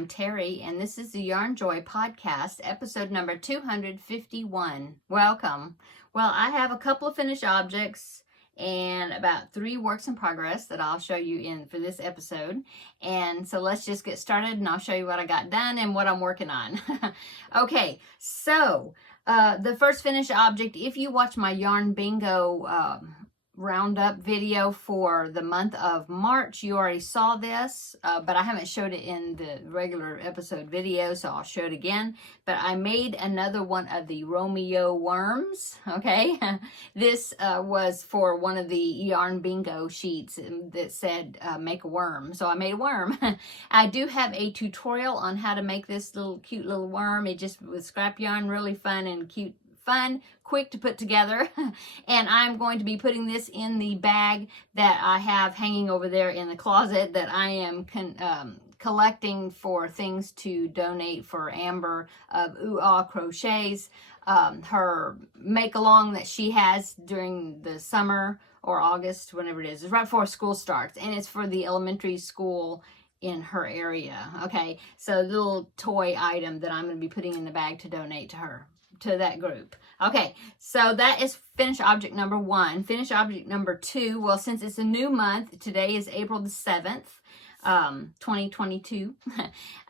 I'm Terry, and this is the Yarnjoy podcast, episode number 251. Welcome. Well, I have a couple of finished objects and about 3 works in progress that I'll show you for this episode. And so let's just get started, and I'll show you what I got done and what I'm working on. Okay, so the first finished object, if you watch my Yarn Bingo roundup video for the month of March, you already saw this, but I haven't showed it in the regular episode video, so I'll show it again. But I made another one of the Romeo worms. Okay, this was for one of the Yarn Bingo sheets that said make a worm, so I made a worm. I do have a tutorial on how to make this cute little worm. It just was scrap yarn, really fun and cute. Quick to put together. And I'm going to be putting this in the bag that I have hanging over there in the closet that I am collecting for things to donate for Amber of Ooh Ah Crochets, her make along that she has during the summer or August, whenever it is. It's right before school starts, and it's for the elementary school in her area. Okay, so a little toy item that I'm going to be putting in the bag to donate to her, to that group. Okay, so that is finished object number 1. Finished object number 2, well, since it's a new month, today is April the 7th, 2022.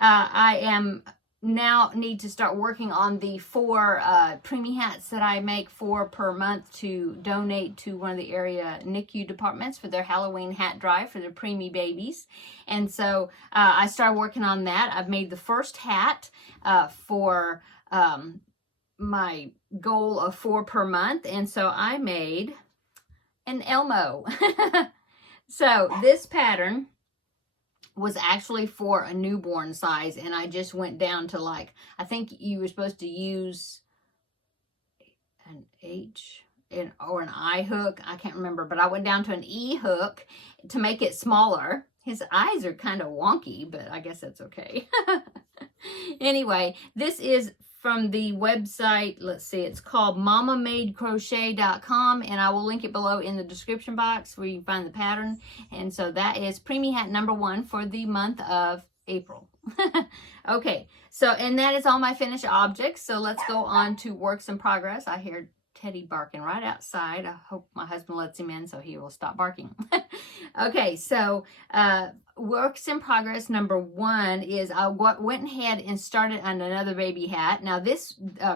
I am now need to start working on the 4 preemie hats that I make 4 per month to donate to one of the area NICU departments for their Halloween hat drive for their preemie babies. And so I started working on that. I've made the first hat for my goal of 4 per month, and so I made an Elmo. So this pattern was actually for a newborn size, and I just went down to, like, I think you were supposed to use an H or an I hook, I can't remember, but I went down to an E hook to make it smaller. His eyes are kind of wonky, but I guess that's okay. Anyway, this is from the website, let's see, it's called mamamadecrochet.com, and I will link it below in the description box where you can find the pattern. And so that is preemie hat number 1 for the month of April. Okay, so, and that is all my finished objects. So let's go on to works in progress. I hear Teddy barking right outside. I hope my husband lets him in so he will stop barking. Okay, so works in progress number 1 is I went ahead and started on another baby hat. Now this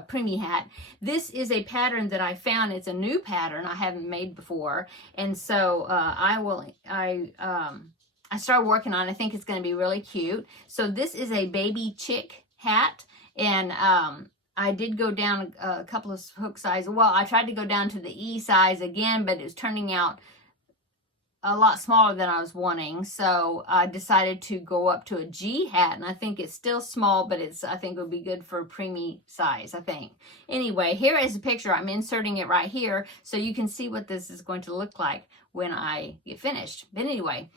preemie hat, this is a pattern that I found. It's a new pattern I haven't made before, and so I started working on it. I think it's going to be really cute. So this is a baby chick hat, and I did go down a couple of hook sizes. Well, I tried to go down to the E size again, but it was turning out a lot smaller than I was wanting. So I decided to go up to a G hat, and I think it's still small, but I think it would be good for preemie size, I think. Anyway, here is a picture. I'm inserting it right here so you can see what this is going to look like when I get finished. But anyway,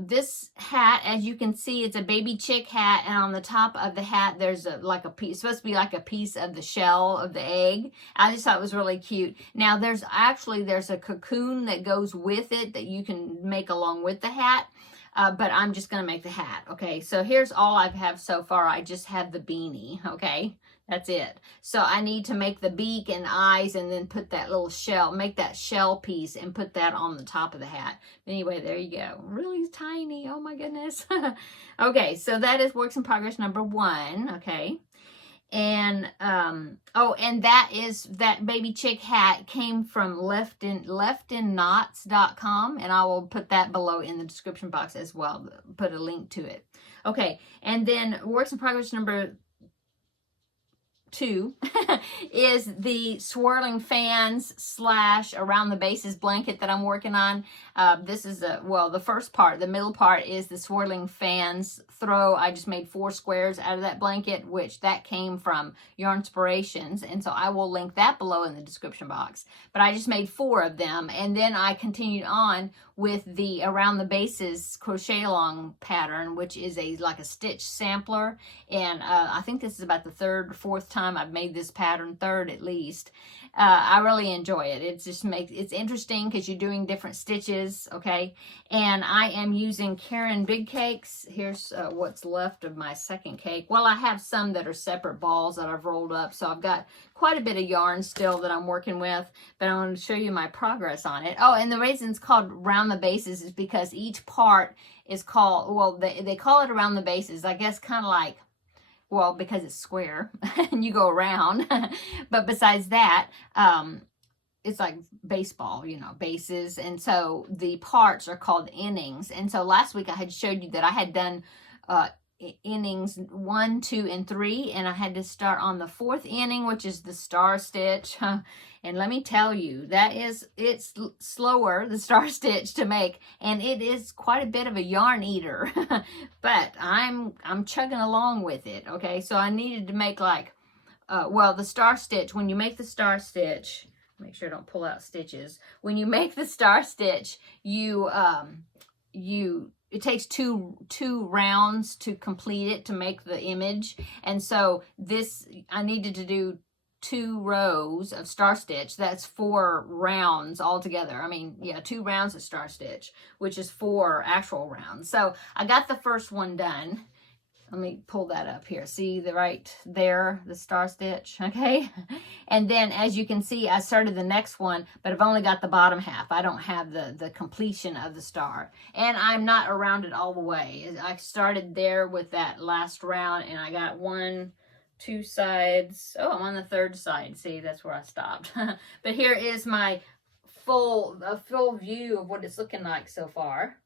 this hat, as you can see, it's a baby chick hat, and on the top of the hat there's like a piece, supposed to be like a piece of the shell of the egg. I just thought it was really cute. Now there's a cocoon that goes with it that you can make along with the hat, but I'm just gonna make the hat. Okay, so here's all I have so far. I just have the beanie. Okay, that's it. So I need to make the beak and eyes, and then put that little shell, make that shell piece and put that on the top of the hat. Anyway, there you go. Really tiny. Oh my goodness. Okay, so that is works in progress number 1. Okay. And oh, and that baby chick hat came from leftinknots.com, and I will put that below in the description box as well, put a link to it. Okay, and then works in progress number 2 is the swirling fans / around the bases blanket that I'm working on. This is the first part. The middle part is the swirling fans throw. I just made 4 squares out of that blanket, which that came from Yarnspirations, and so I will link that below in the description box. But I just made 4 of them, and then I continued on with the Around the Bases crochet along pattern, which is like a stitch sampler. And I think this is about the third or fourth time I've made this pattern, third at least. I really enjoy it. It's interesting because you're doing different stitches, okay? And I am using Caron Big Cakes. Here's what's left of my second cake. Well, I have some that are separate balls that I've rolled up, so I've got quite a bit of yarn still that I'm working with, but I want to show you my progress on it. Oh, and the reason it's called Round the Bases is because each part is called, well, they call it Around the Bases, I guess, kind of like, well, because it's square and you go around. But besides that, it's like baseball, you know, bases. And so the parts are called innings. And so last week I had showed you that I had done innings 1, 2, and 3, and I had to start on the 4th inning, which is the star stitch. And let me tell you, it's slower, the star stitch, to make, and it is quite a bit of a yarn eater. But I'm chugging along with it. Okay, so I needed to make like well, the star stitch, when you make the star stitch, make sure I don't pull out stitches. When you make the star stitch, it takes two rounds to complete it, to make the image. And so I needed to do 2 rows of star stitch. That's 4 rounds altogether. I mean, yeah, 2 rounds of star stitch, which is 4 actual rounds. So I got the first one done. Let me pull that up here. See right there, the star stitch, okay? And then, as you can see, I started the next one, but I've only got the bottom half. I don't have the completion of the star. And I'm not around it all the way. I started there with that last round, and I got 1, 2 sides. Oh, I'm on the 3rd side. See, that's where I stopped. But here is my full view of what it's looking like so far.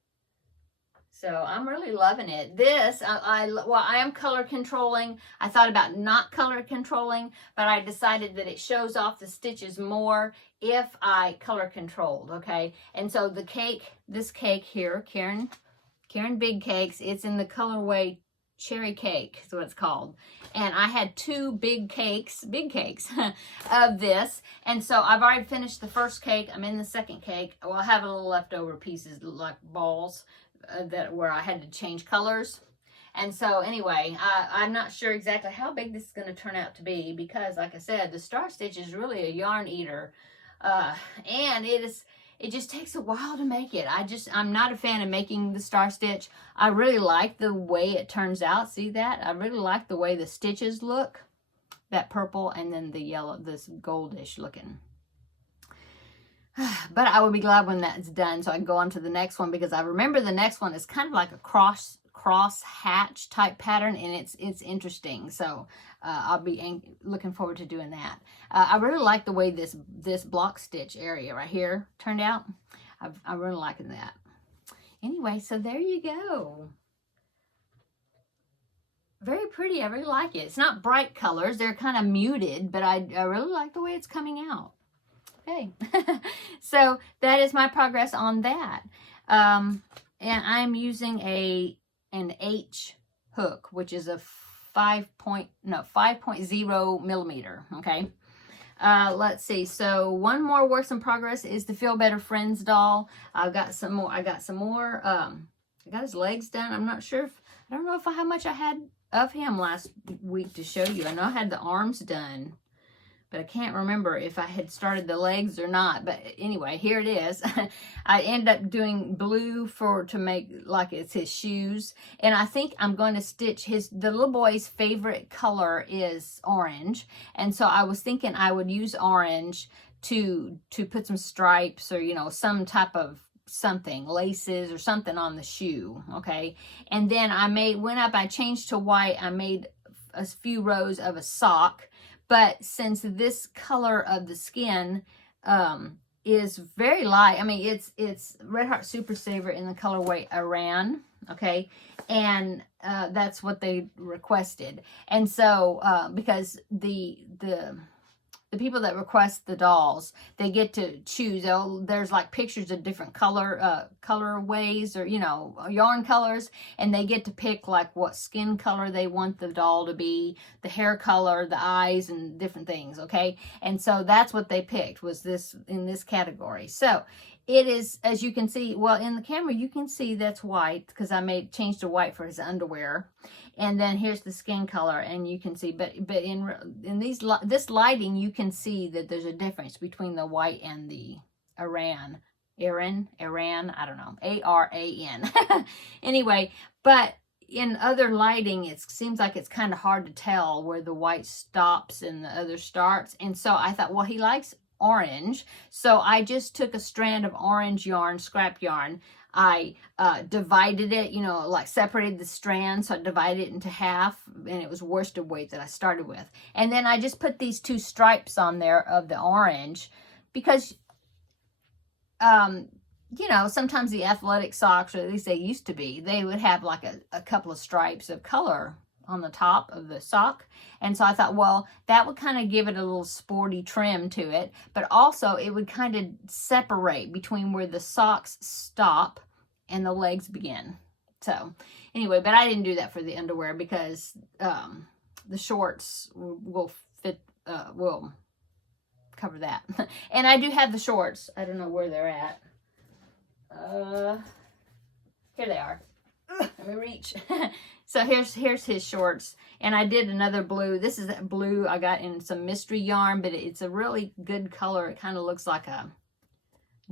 So I'm really loving it. This, I am color controlling. I thought about not color controlling, but I decided that it shows off the stitches more if I color controlled, okay? And so this cake here, Caron Big Cakes, it's in the colorway Cherry Cake is what it's called. And I had 2 big cakes of this. And so I've already finished the first cake. I'm in the second cake. Well, I have a little leftover pieces like balls where I had to change colors. And so anyway, I'm not sure exactly how big this is going to turn out to be, because like I said, the star stitch is really a yarn eater. And it just takes a while to make it. I'm not a fan of making the star stitch. I really like the way it turns out. See that? I really like the way the stitches look. That purple and then the yellow, this goldish looking. But I will be glad when that's done, so I can go on to the next one, because I remember the next one is kind of like a cross hatch type pattern, and it's interesting. So I'll be looking forward to doing that. I really like the way this block stitch area right here turned out. I'm really liking that. Anyway, so there you go. Very pretty. I really like it. It's not bright colors. They're kind of muted, but I really like the way it's coming out. Okay, so that is my progress on that. And I'm using an H hook, which is a 5.0 millimeter. Okay, let's see. So one more works in progress is the Feel Better Friends doll. I got some more. I got his legs done. I'm not sure I don't know if how much I had of him last week to show you. I know I had the arms done, but I can't remember if I had started the legs or not. But anyway, here it is. I ended up doing blue to make like it's his shoes. And I think I'm going to stitch the little boy's favorite color is orange. And so I was thinking I would use orange to put some stripes or, some type of something, laces or something on the shoe. Okay. And then I changed to white. I made a few rows of a sock. But since this color of the skin is very light, I mean, it's Red Heart Super Saver in the colorway Iran, okay? And that's what they requested. And so, because the people that request the dolls, they get to choose. There's like pictures of different colorways or, yarn colors, and they get to pick like what skin color they want the doll to be, the hair color, the eyes, and different things, okay? And so that's what they picked, was this in this category. So it is, as you can see, well, in the camera, you can see that's white because I changed to white for his underwear. And then here's the skin color, and you can see, but in this lighting, you can see that there's a difference between the white and the Aran, I don't know, A-R-A-N. Anyway, but in other lighting, it seems like it's kind of hard to tell where the white stops and the other starts. And so I thought, well, he likes orange. So I just took a strand of orange yarn, scrap yarn. I divided it, you know, like separated the strands. So I divided it into half, and it was worsted weight that I started with. And then I just put these 2 stripes on there of the orange because, you know, sometimes the athletic socks, or at least they used to be, they would have like a couple of stripes of color on the top of the sock. And so I thought, well, that would kind of give it a little sporty trim to it, but also it would kind of separate between where the socks stop and the legs begin. So anyway, but I didn't do that for the underwear because the shorts will fit, will cover that. And I do have the shorts. I don't know where they're at. Here they are. Let me reach. So here's his shorts, and I did another blue. This is that blue I got in some mystery yarn, but it's a really good color. It kind of looks like a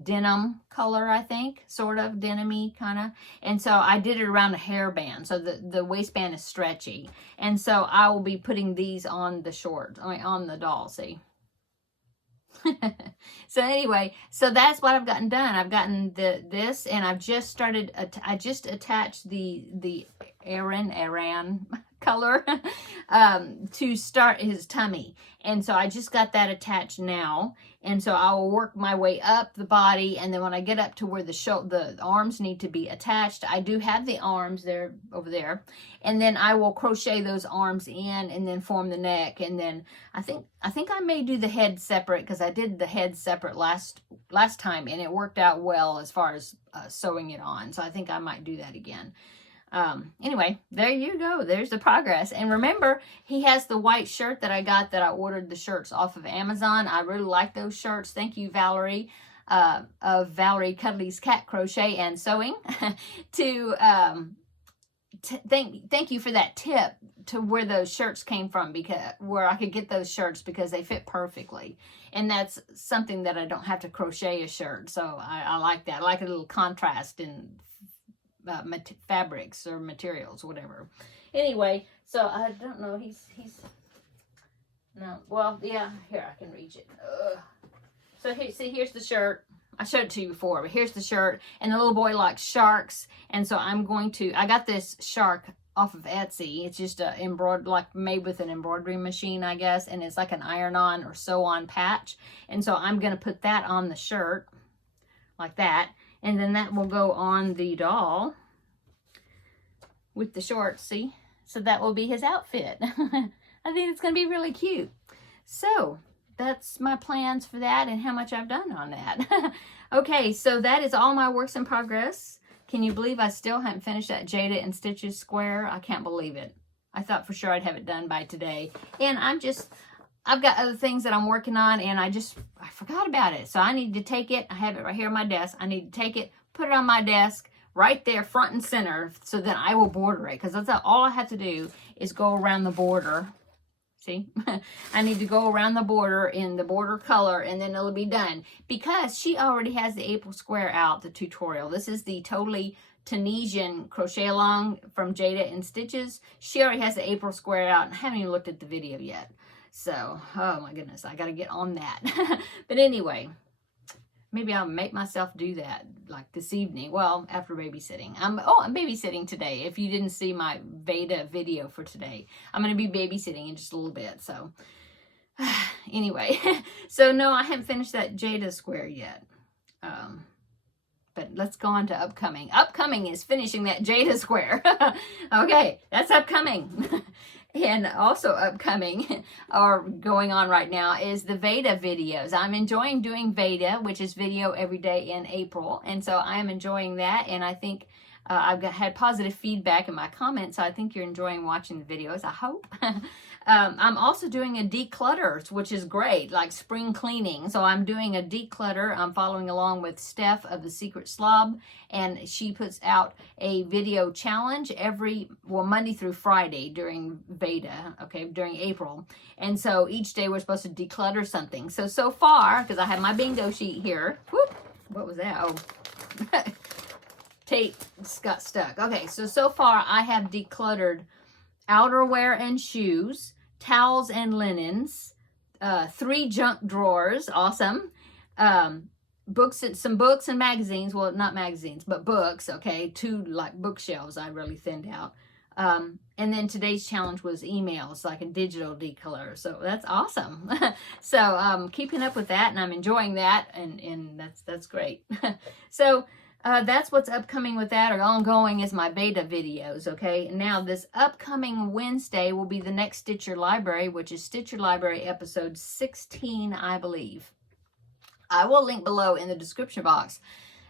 denim color, I think, sort of denim-y kind of. And so I did it around the hairband, so the waistband is stretchy. And so I will be putting these on the shorts, I mean, on the doll, see. So anyway, so that's what I've gotten done. I've gotten this, and I've just started, I just attached the Aran color to start his tummy. And so I just got that attached now. And so I will work my way up the body, and then when I get up to where the arms need to be attached, I do have the arms there, over there, and then I will crochet those arms in and then form the neck. And then I think I may do the head separate because I did the head separate last time, and it worked out well as far as sewing it on. So I think I might do that again. Anyway, there you go. There's the progress. And remember, he has the white shirt that I got, that I ordered the shirts off of Amazon. I really like those shirts. Thank you, Valerie, of Valerie Cuddly's Cat Crochet and Sewing, thank you for that tip to where those shirts came from, because where I could get those shirts because they fit perfectly. And that's something that I don't have to crochet a shirt. So I like that. I like a little contrast in fabrics or materials, whatever. Anyway, so I don't know, he's no, well, yeah, here, I can reach it. So here, see, here's the shirt. I showed it to you before, but here's the shirt, and the little boy likes sharks, and so I got this shark off of Etsy. It's just like made with an embroidery machine, I guess, and it's like an iron-on or sew-on patch, and so I'm gonna put that on the shirt like that. And then that will go on the doll with the shorts, see? So that will be his outfit. I think it's going to be really cute. So that's my plans for that and how much I've done on that. Okay, so that is all my works in progress. Can you believe I still haven't finished that Jada and Stitches square? I can't believe it. I thought for sure I'd have it done by today. And I've got other things that I'm working on, and I forgot about it. So I need to take it. I have it right here on my desk. I need to take it, put it on my desk, right there, front and center, so that I will border it. Because that's all I have to do is go around the border. See? I need to go around the border in the border color, and then it'll be done. Because she already has the April square out, the tutorial. This is the Totally Tunisian crochet along from Jada and Stitches. She already has the April square out, and I haven't even looked at the video yet. So, oh my goodness, I got to get on that. But anyway, maybe I'll make myself do that like this evening. Well, after babysitting. I'm babysitting today. If you didn't see my Veda video for today, I'm going to be babysitting in just a little bit. So, anyway, so no, I haven't finished that Jada square yet. But let's go on to upcoming. Upcoming is finishing that Jada square. Okay, that's upcoming. And also upcoming, or going on right now, is the Veda videos. I'm enjoying doing Veda, which is video every day in April. And so I am enjoying that. And I think I've had positive feedback in my comments. So I think you're enjoying watching the videos, I hope. I'm also doing a declutter, which is great, like spring cleaning. So I'm doing a declutter. I'm following along with Steph of The Secret Slob, and she puts out a video challenge Monday through Friday during Veda, okay, during April. And so each day we're supposed to declutter something. So far, because I have my bingo sheet here. Whoop, what was that? Oh. Tape got stuck. Okay, so far I have decluttered outerwear and shoes, towels and linens, 3 junk drawers, awesome, some books and magazines, well, not magazines, but books, okay, 2 like bookshelves I really thinned out, and then today's challenge was emails, like a digital declutter, so that's awesome. So keeping up with that, and I'm enjoying that, and that's great. So that's what's upcoming with that, or ongoing, is my beta videos, okay? Now, this upcoming Wednesday will be the next Stitch Your Library, which is Stitch Your Library episode 16, I believe. I will link below in the description box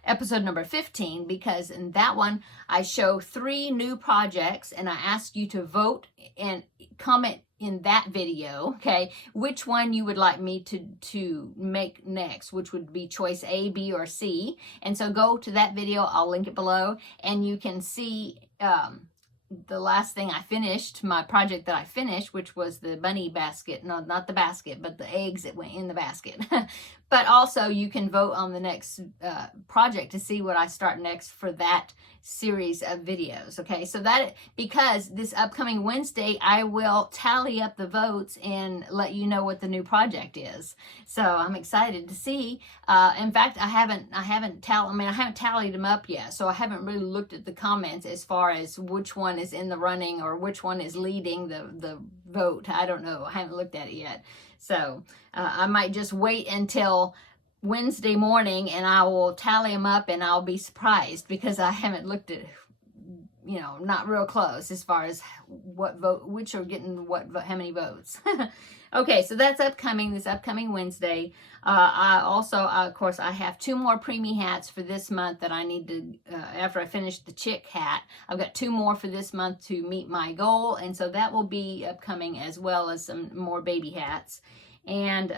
episode number 15, because in that one, I show 3 new projects, and I ask you to vote and comment in that video, okay, which one you would like me to make next, which would be choice A, B, or C. And so go to that video, I'll link it below, and you can see the last thing I finished, my project that I finished, which was the bunny basket. No, not the basket, but the eggs that went in the basket. But also you can vote on the next project to see what I start next for that series of videos. Okay, so that, because this upcoming Wednesday, I will tally up the votes and let you know what the new project is. So I'm excited to see. In fact, I haven't tallied them up yet, so I haven't really looked at the comments as far as which one is in the running or which one is leading the vote. I don't know. I haven't looked at it yet. So I might just wait until Wednesday morning and I will tally them up, and I'll be surprised because I haven't looked at, you know, not real close as far as what vote, which are getting what, how many votes. Okay, so that's this upcoming Wednesday. I also, of course, I have 2 more Preemie hats for this month that I need to, after I finish the chick hat, I've got 2 more for this month to meet my goal. And so that will be upcoming, as well as some more baby hats. And,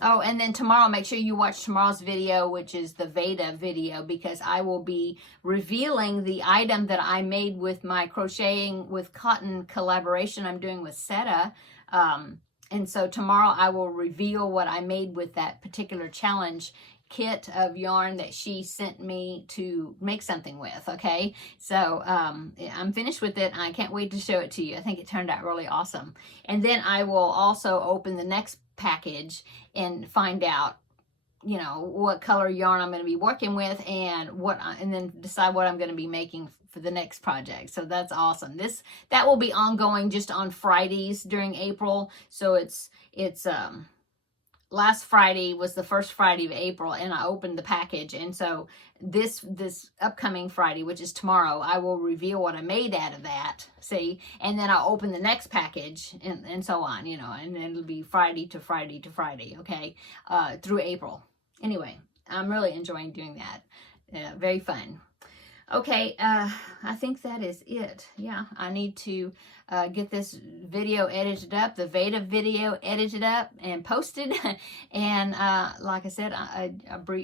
oh, and then tomorrow, make sure you watch tomorrow's video, which is the Veda video, because I will be revealing the item that I made with my crocheting with cotton collaboration I'm doing with Seta. And so tomorrow I will reveal what I made with that particular challenge kit of yarn that she sent me to make something with, okay? So I'm finished with it, and I can't wait to show it to you. I think it turned out really awesome. And then I will also open the next package and find out, you know, what color yarn I'm going to be working with, and then decide what I'm going to be making for the next project. So that's awesome. That will be ongoing just on Fridays during April. So it's last Friday was the first Friday of April, and I opened the package. And so this upcoming Friday, which is tomorrow, I will reveal what I made out of that, see? And then I'll open the next package, and so on, you know, and then it'll be Friday to Friday to Friday, okay, through April. Anyway, I'm really enjoying doing that. Very fun. Okay, I think that is it. Yeah, I need to get this video edited up, the Veda video edited up and posted. And like I said, I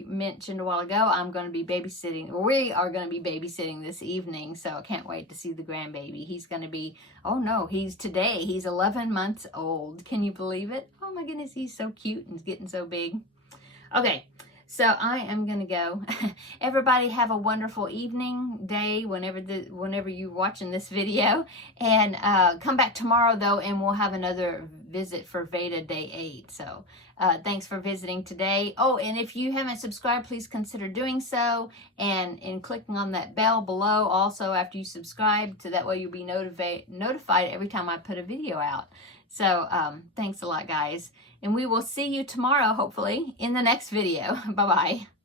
mentioned a while ago, I'm going to be babysitting, or we are going to be babysitting this evening. So I can't wait to see the grandbaby. He's going to be, oh no, he's 11 months old. Can you believe it? Oh my goodness, he's so cute and he's getting so big. Okay. So I am going to go. Everybody have a wonderful evening, day, whenever you're watching this video. And come back tomorrow, though, and we'll have another visit for Veda Day 8. So thanks for visiting today. Oh, and if you haven't subscribed, please consider doing so. And clicking on that bell below also after you subscribe, so that way you'll be notified every time I put a video out. So thanks a lot, guys. And we will see you tomorrow, hopefully, in the next video. Bye-bye.